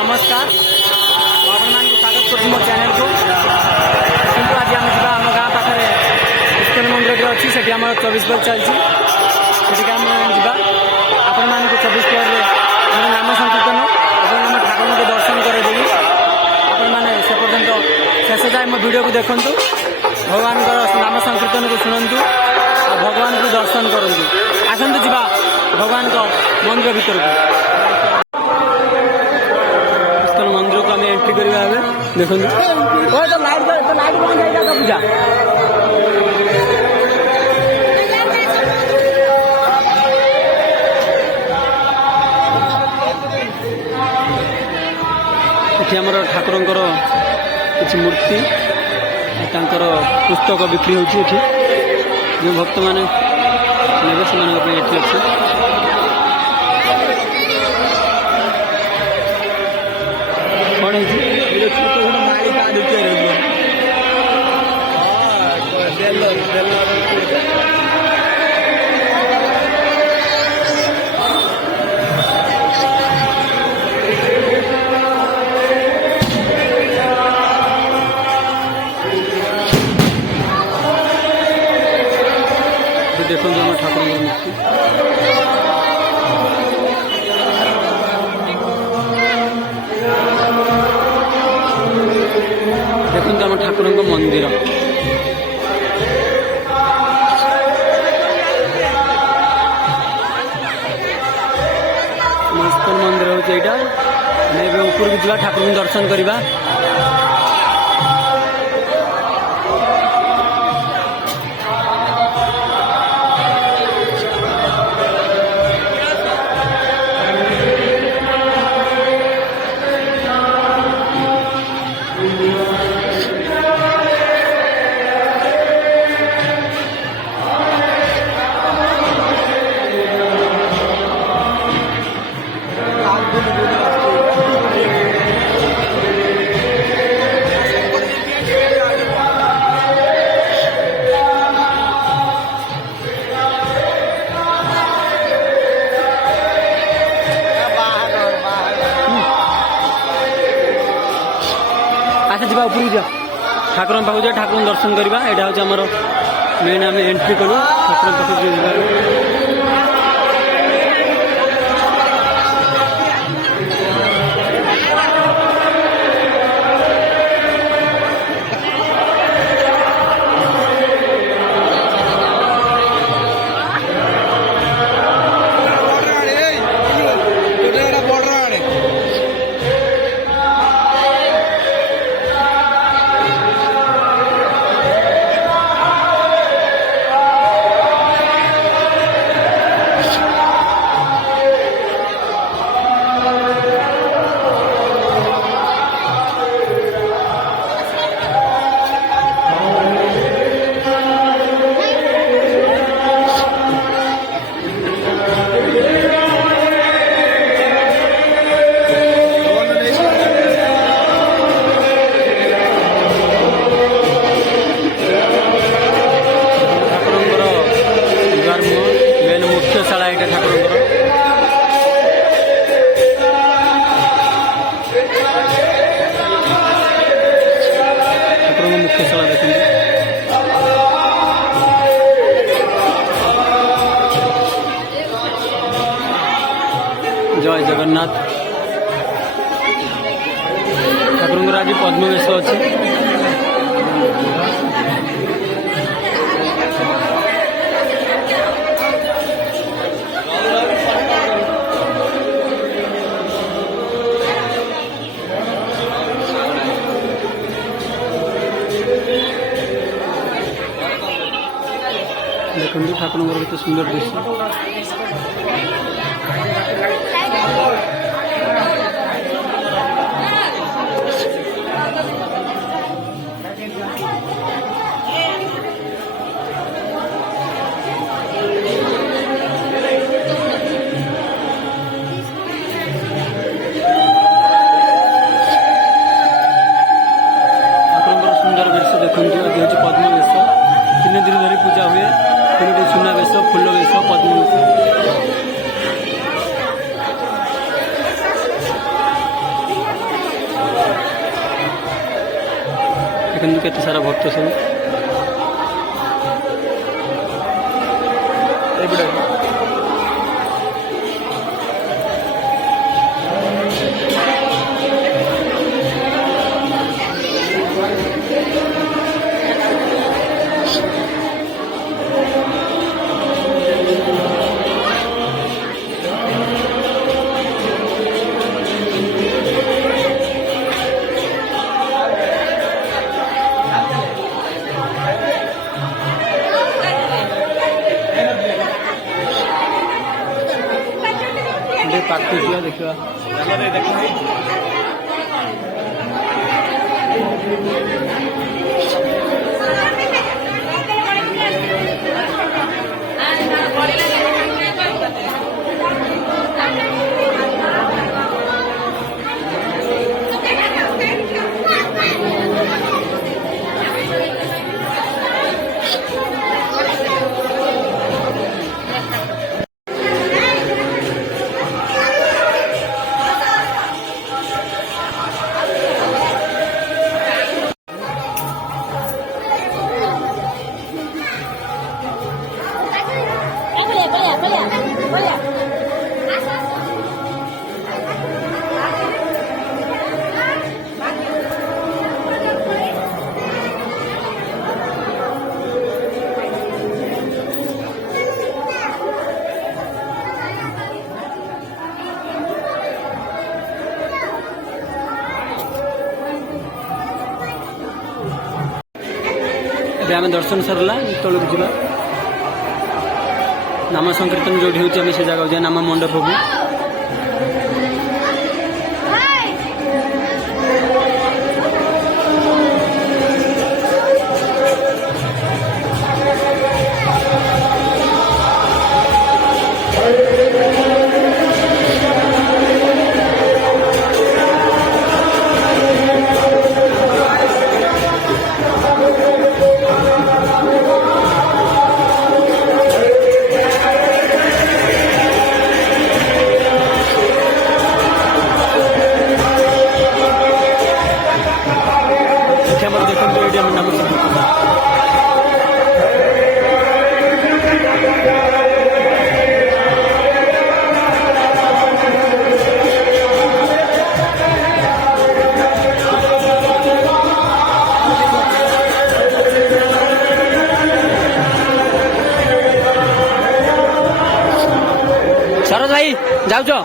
नमस्कार आपको स्वागत कर मो चैनल को किंतु आज आम जा आम गाँ पाखे इस्कन मंदिर अच्छी से 24 बज चलती से आम जा आपण मानक 24 बजे नाम संकीर्तन और आम ठाकुर के दर्शन करेदेवी आपण मैंने से पर्यटन शेष जाए मो वीडियो को देखूँ भगवान नाम संकीर्तन को शुणु और भगवान को दर्शन करूँ आसतु जा भगवान को मंदिर भीतर को मंदिर को आम एंट्री करवा देखो तो लाइट बंद है पूजा ये आमर ठाकुर किसी मूर्ति तांकर पुस्तक बिक्री होती जो भक्त मैंने ने से अच्छे कौन देखो जो ठाकुर मूर्ति देखो आम ठाकुर मंदिर इस्कन मंदिर हूँ यहाँ ऊपर को जा ठाकुर दर्शन करवा जा ऊपर जा ठाकुर पाक जा ठाकुर दर्शन करवा यहाँ हूँ आमर मेन आम एंट्री करूँ ठाकुर पाक जय जगन्नाथ ठाकुर आज पद्मवेश अच्छे देखो ठाकुर केते सुंदर दृश्य देखते पद्म वेश 3 दिन धरी पूजा हुए सुना वेश फूल वेश पद्म वेश देखते केते सारा भक्त सब पार्क देखा आम दर्शन सरला तौक जा नाम संकीर्तन जो होती से जगह जाए नाम मंडप को सरोज भाई जाऊ ये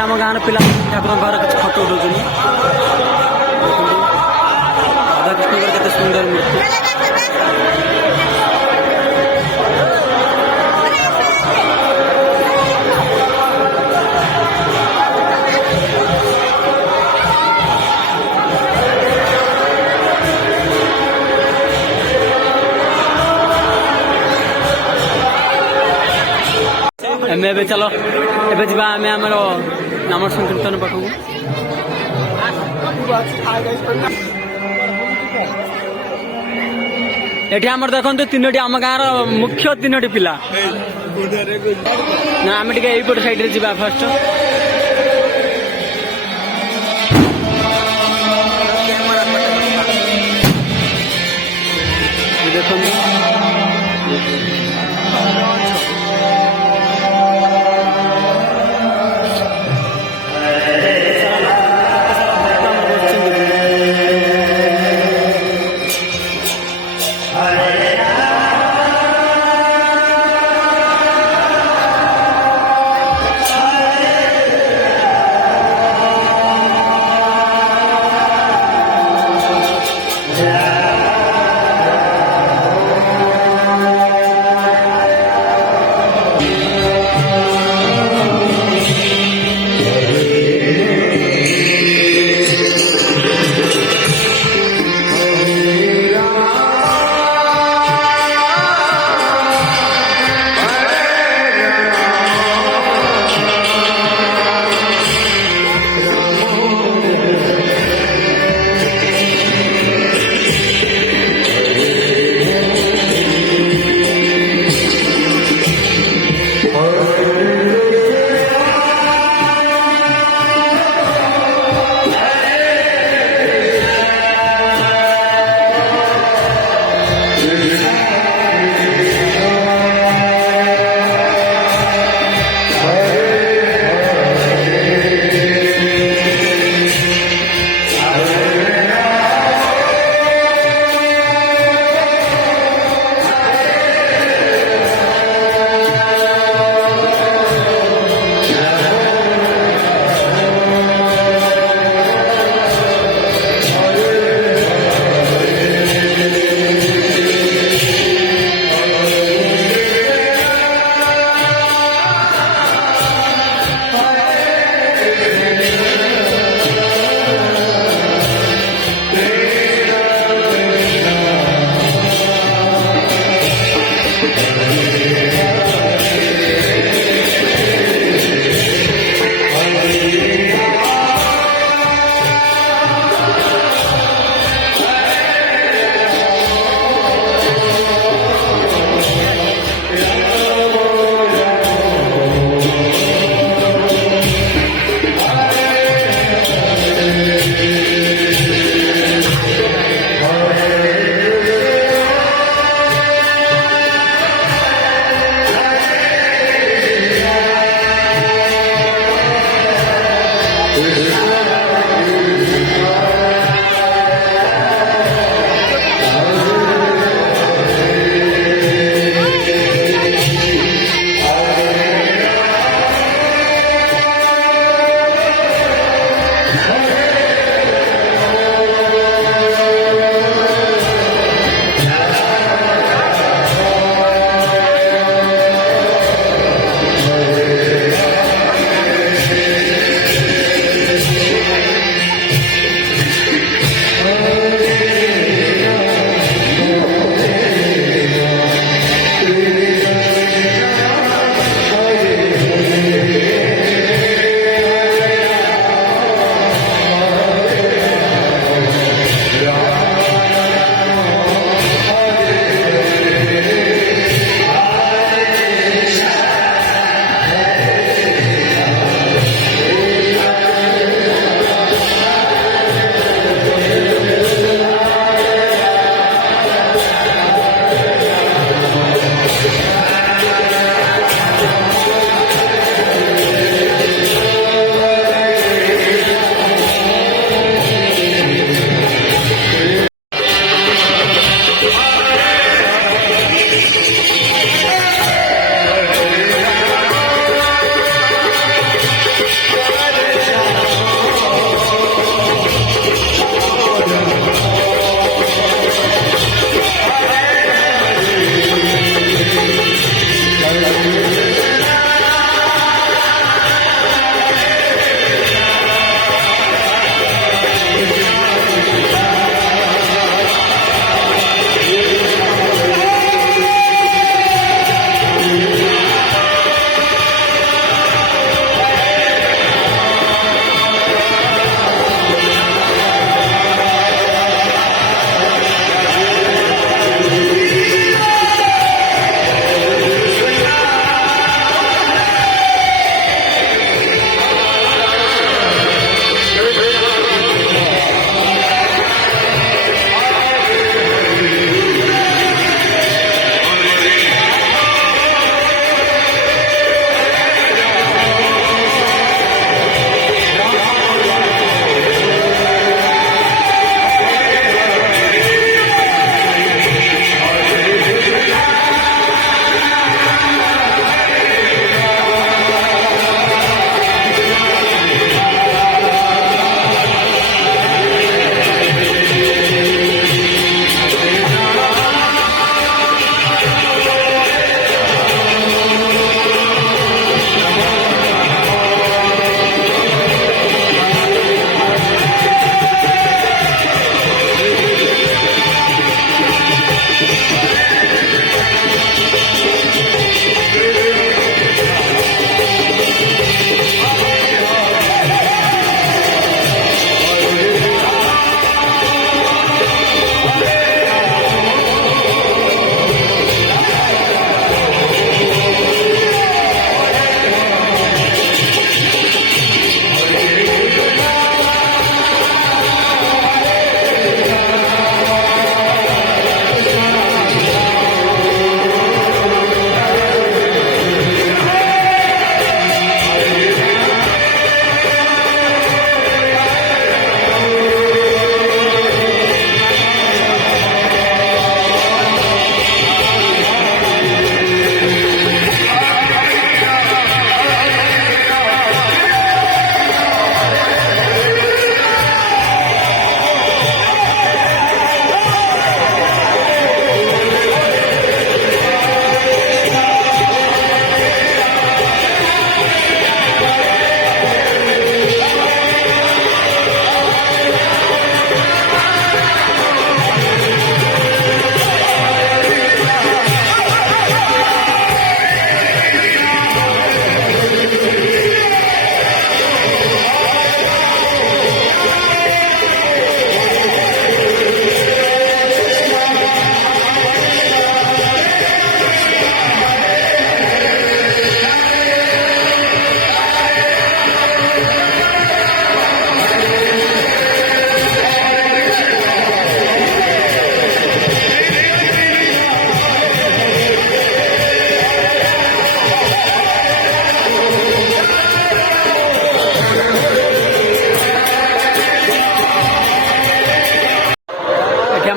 आम गाँव पिला ठाकुर घर फटो उठाऊँ राधाकृष्ण के सुंदर मूर्ति एम चलो एबे जा आम नाम संकीर्तन पाखक ये आम देखते तीन आम गाँव मुख्य तीन पिला ना आम टे साइड जा फास्ट देखो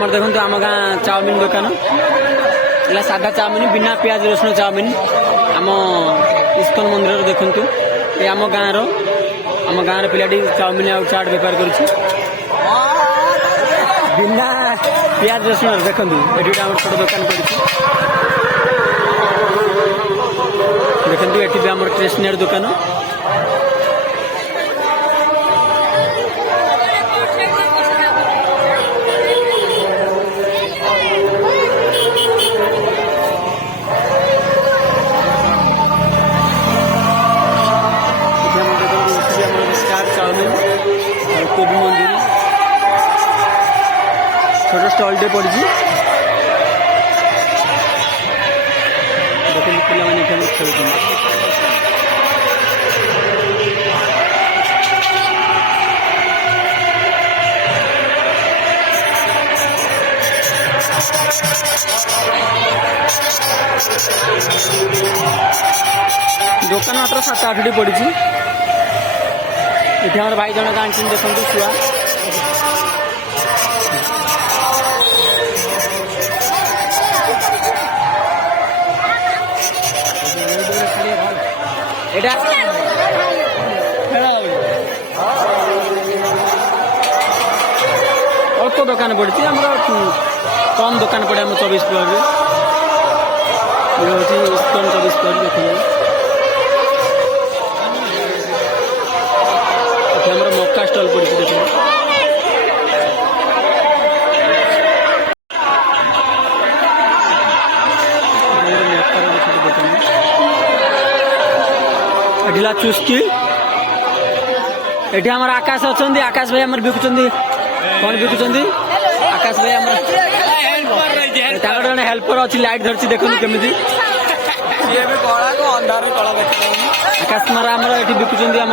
आम देखो आम गाँ चाउमिन दुकान है सादा चाउमिन बिना पियाज रसुण चाउमिन आम इस्कन मंदिर देखु ये आम गाँव पिलाटी चाउमिन आ चाट बेपार कर बिना पियाज रसुण देखो ये छोट दुकान पड़ी देखते ये भी आम स्टेशनरी दुकान कोबी मंदिर छोट स्टॉलटे पड़ी देखते पे खेल दुकान मात्र 7-8टी पड़ी ये हमारे भाई जन का आंटी देखो छुआ अल्प दुकान पड़ी कम दुकान पड़े आम 24 फ्लोर ये हूँ इस्कन 24 फ्लोर देखिए हमारा मक्का स्टॉल पड़ी देखिए ढिला चुस्की ये आम आकाश अच्छा आकाश भाई आम बिकुंट कौन बिकुंट आकाश भाई आम हेल्पर अच्छी लाइट धरती देखो केमी आकाश मारा आम ये बिकुंट आम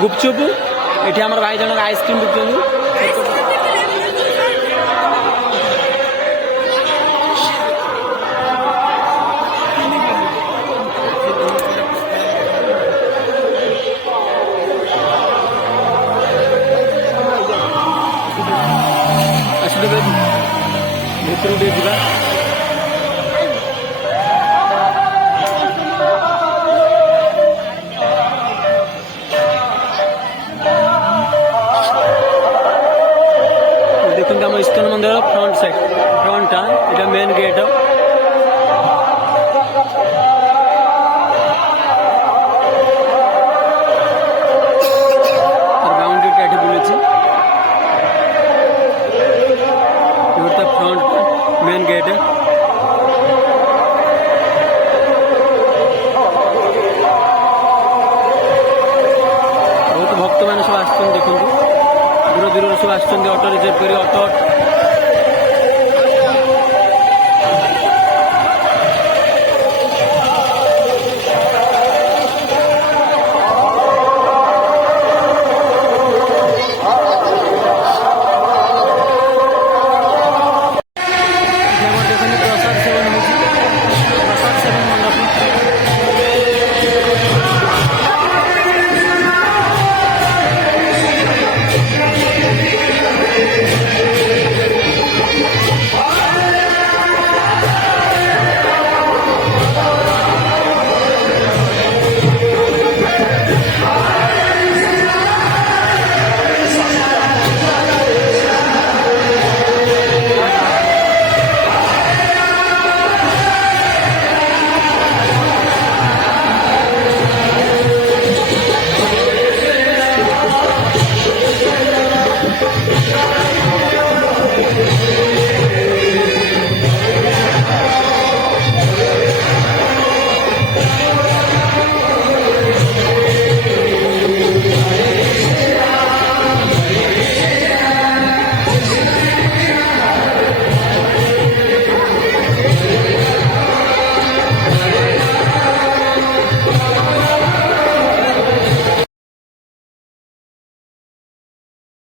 गुपचुप ये आम भाई जन आइसक्रीम बिकुंट भितर टे जा देखते आम इस्कन मंदिर फ्रंट साइड फ्रंट ये मेन गेट बाउंड्री ये बुले फ्रंट मेन गेट बहुत भक्त मैंने सब आस देखो दूर दूर सब आसो रिजर्व कर ऑटो